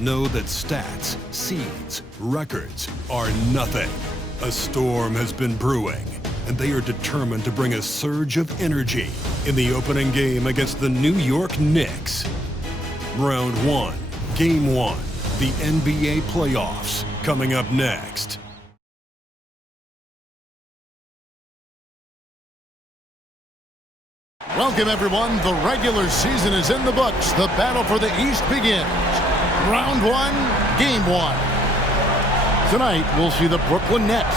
know that stats, seeds, records are nothing. A storm has been brewing, and they are determined to bring a surge of energy in the opening game against the New York Knicks. Round 1, Game 1, the NBA playoffs, coming up next. Welcome, everyone. The regular season is in the books. The battle for the East begins. Round 1, Game 1. Tonight, we'll see the Brooklyn Nets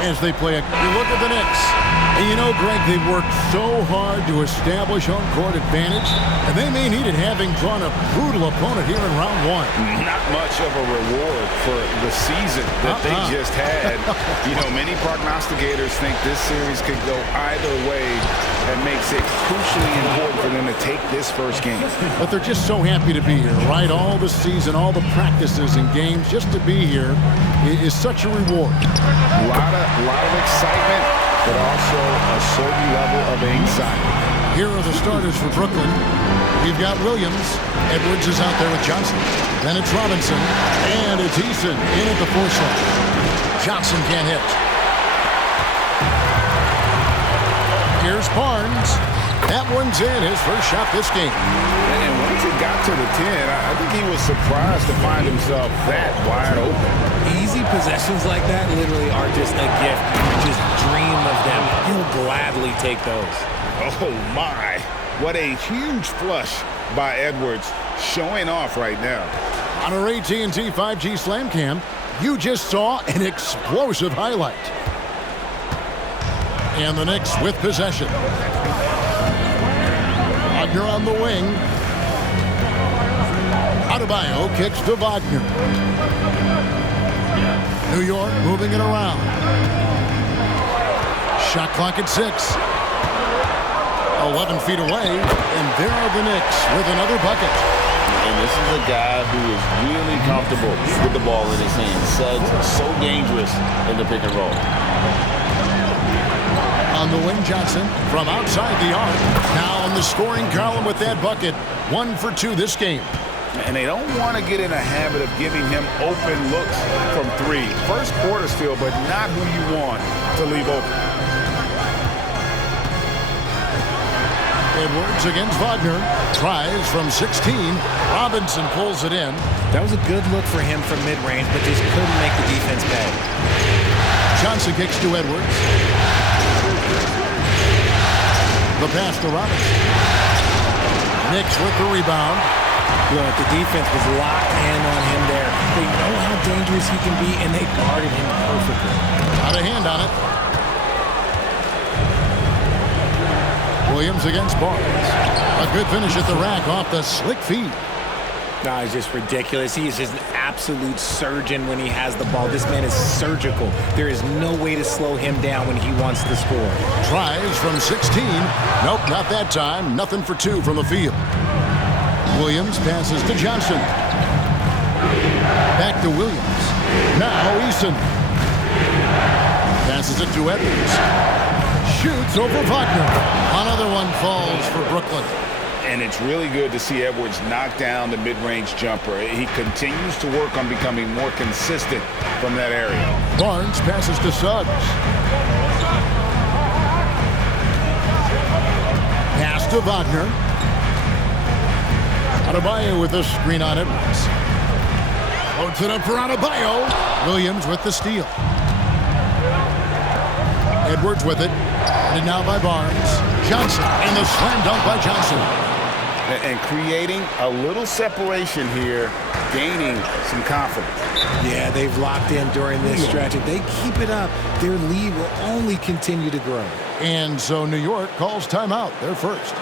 as they play a look at the Knicks. And you know, Greg, they've worked so hard to establish home-court advantage, and they may need it having drawn a brutal opponent here in round 1. Not much of a reward for the season that they just had. You know, many prognosticators think this series could go either way. That makes it crucially important for them to take this first game. But they're just so happy to be here, right? All the season, all the practices and games, just to be here is such a reward. A lot of excitement, but also a certain level of anxiety. Here are the starters for Brooklyn. We've got Williams. Edwards is out there with Johnson. Then it's Robinson. And it's Eason in at the 4 slot. Johnson can't hit. Here's Barnes. That one's in, his first shot this game. And once it got to the 10, I think he was surprised to find himself that wide open. Easy possessions like that literally are just a gift. You just dream of them. He'll gladly take those. Oh, my. What a huge flush by Edwards, showing off right now. On our AT&T 5G Slam Cam, you just saw an explosive highlight. And the Knicks with possession. Wagner on the wing. Adebayo kicks to Wagner. New York moving it around. Shot clock at 6. 11 feet away, and there are the Knicks with another bucket. And this is a guy who is really comfortable with the ball in his hands. Suggs so dangerous in the pick and roll. On the wing, Johnson from outside the arc. Now in the scoring column with that bucket. 1 for 2 this game. And they don't want to get in a habit of giving him open looks from 3. First quarter still, but not who you want to leave open. Edwards against Wagner. Tries from 16. Robinson pulls it in. That was a good look for him from mid-range, but just couldn't make the defense pay. Johnson kicks to Edwards. The pass to Robinson. Knicks with the rebound. Look, the defense was locked in on him there. They know how dangerous he can be, and they guarded him perfectly. Got a hand on it. Williams against Barnes. A good finish at the rack off the slick feed. Nah, it's just ridiculous. He is just an absolute surgeon when he has the ball. This man is surgical. There is no way to slow him down when he wants to score. Tries from 16. Nope, not that time. Nothing for 2 from the field. Williams passes to Johnson. Back to Williams. Now Eason. Passes it to Edwards. Shoots over Wagner. Another one falls for Brooklyn. And it's really good to see Edwards knock down the mid-range jumper. He continues to work on becoming more consistent from that area. Barnes passes to Suggs. Pass to Wagner. Adebayo with the screen on Edwards. Floats it up for Adebayo. Williams with the steal. Edwards with it. And now by Barnes. Johnson. And the slam dunk by Johnson. And creating a little separation here, gaining some confidence. Yeah, they've locked in during this stretch. If they keep it up, their lead will only continue to grow. And so New York calls timeout. They're first.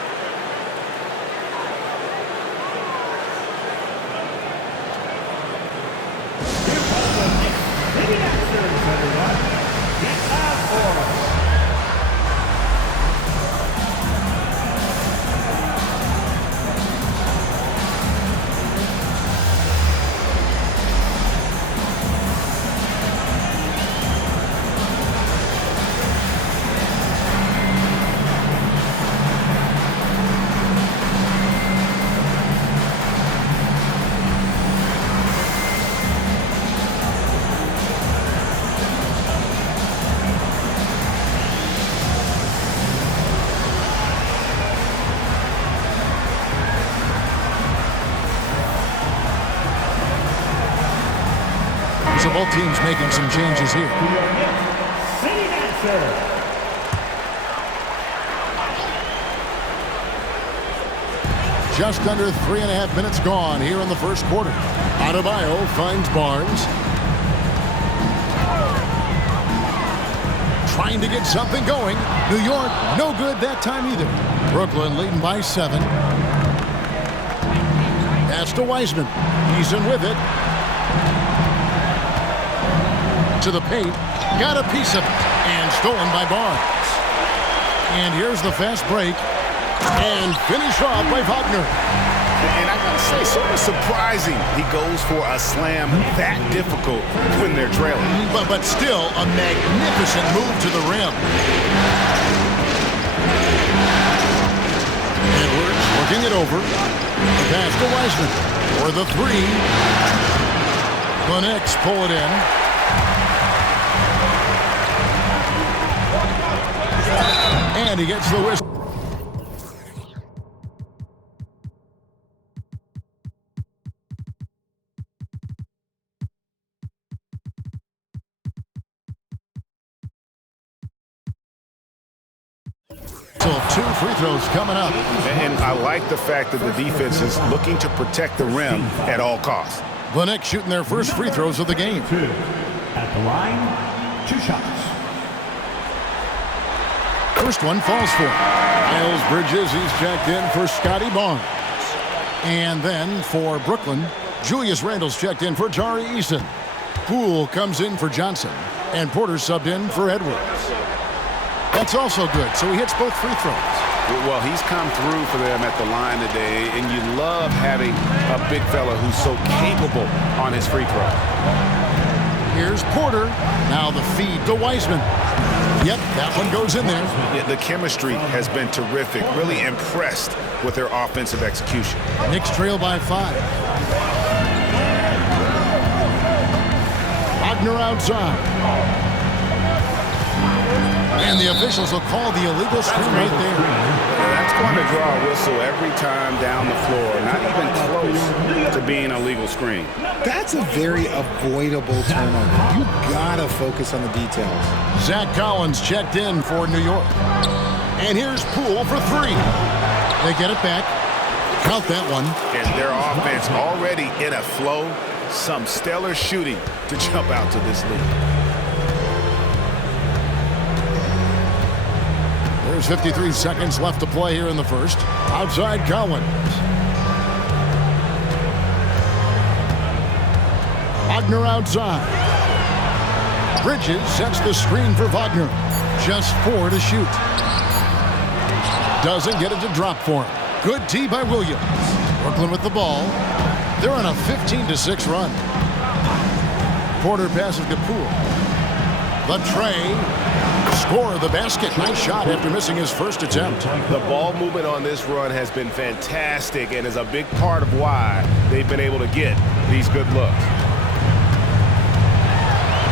So both teams making some changes here. Just under 3.5 minutes gone here in the first quarter. Adebayo finds Barnes. Trying to get something going. New York, no good that time either. Brooklyn leading by 7. Pass to Wiseman. He's in with it. To the paint. Got a piece of it. And stolen by Barnes. And here's the fast break. And finished off by Wagner. And I gotta say, sort of surprising he goes for a slam that difficult when they're trailing. But still a magnificent move to the rim. Edwards working it over. The pass to Wiseman for the 3. The Knicks pull it in. And he gets the whistle. So 2 free throws coming up. And I like the fact that the defense is looking to protect the rim at all costs. The Knicks shooting their first free throws of the game. 2. At the line, 2 shots. First one falls for Miles Bridges. He's checked in for Scotty Barnes. And then for Brooklyn, Julius Randle's checked in for Jari Eason. Poole comes in for Johnson. And Porter subbed in for Edwards. That's also good, so he hits both free throws. Well, he's come through for them at the line today, and you love having a big fella who's so capable on his free throw. Here's Porter. Now the feed to Wiseman. Yep, that one goes in there. Yeah, the chemistry has been terrific. Really impressed with their offensive execution. Knicks trail by 5. Wagner outside. And the officials will call the illegal screen right there. That's going to draw a whistle every time down the floor. Not even close to being a legal screen. That's a very avoidable turnover. You gotta focus on the details. Zach Collins checked in for New York. And here's Poole for 3. They get it back. Count that one. And their offense already in a flow. Some stellar shooting to jump out to this lead. There's 53 seconds left to play here in the first. Outside Collins. Wagner outside. Bridges sets the screen for Wagner. Just 4 to shoot. Doesn't get it to drop for him. Good tee by Williams. Brooklyn with the ball. They're on a 15-6 run. Porter passes to Poole. The tray. Score the basket. Nice shot after missing his first attempt. The ball movement on this run has been fantastic and is a big part of why they've been able to get these good looks.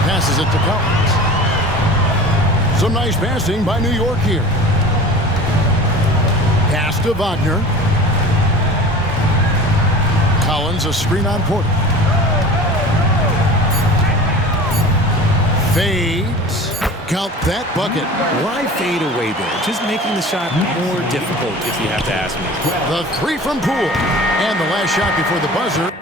Passes it to Collins. Some nice passing by New York here. Pass to Wagner. Collins a screen on Porter. Fades. Count that bucket. Why fade away there? Just making the shot more difficult, if you have to ask me. The 3 from Poole. And the last shot before the buzzer.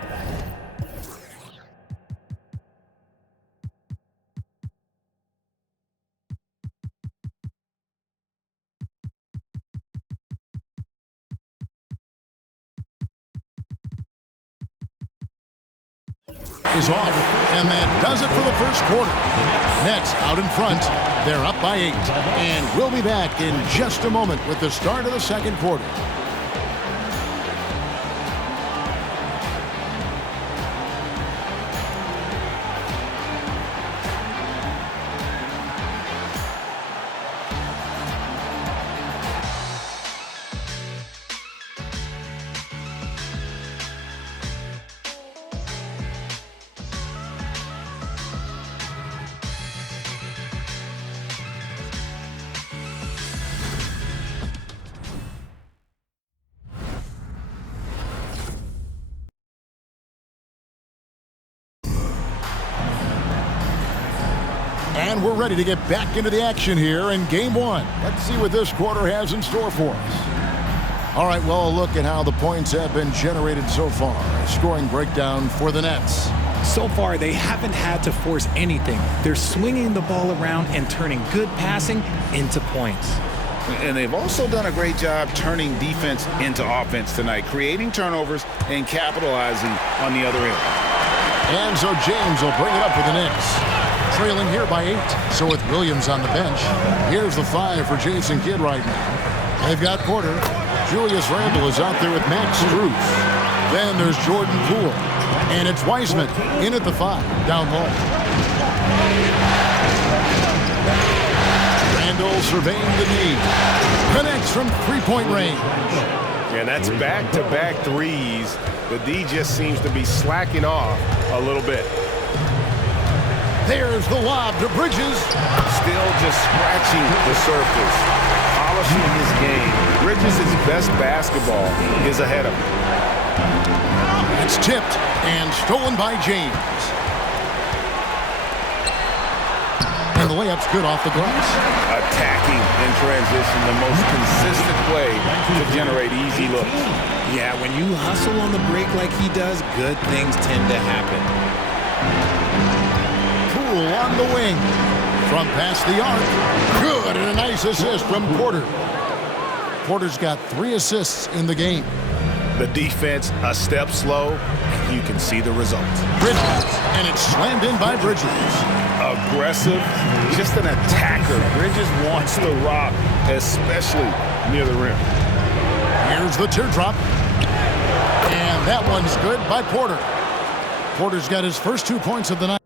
Is off, and that does it for the first quarter. Nets out in front. They're up by 8, and we'll be back in just a moment with the start of the second quarter. And we're ready to get back into the action here in game one. Let's see what this quarter has in store for us. All right, well, look at how the points have been generated so far. A scoring breakdown for the Nets. So far, they haven't had to force anything. They're swinging the ball around and turning good passing into points. And they've also done a great job turning defense into offense tonight, creating turnovers and capitalizing on the other end. And so James will bring it up for the Knicks. Trailing here by 8. So with Williams on the bench, here's the 5 for Jason Kidd right now. They've got Porter. Julius Randle is out there with Max Strus. Then there's Jordan Poole. And it's Wiseman in at the 5, down low. Randle surveying the knee. Connects from three-point range. And that's back-to-back threes. The D just seems to be slacking off a little bit. There's the lob to Bridges. Still just scratching the surface, polishing his game. Bridges' best basketball is ahead of him. It's tipped and stolen by James. And the layup's good off the glass. Attacking in transition, the most consistent way to generate easy looks. Yeah, when you hustle on the break like he does, good things tend to happen. Poole on the wing. From past the arc. Good, and a nice assist from Porter. Porter's got 3 assists in the game. The defense a step slow, and you can see the results. Bridges, and it's slammed in by Bridges. Aggressive, just an attacker. Bridges wants the rock, especially near the rim. Here's the teardrop. And that one's good by Porter. Porter's got his first 2 points of the night.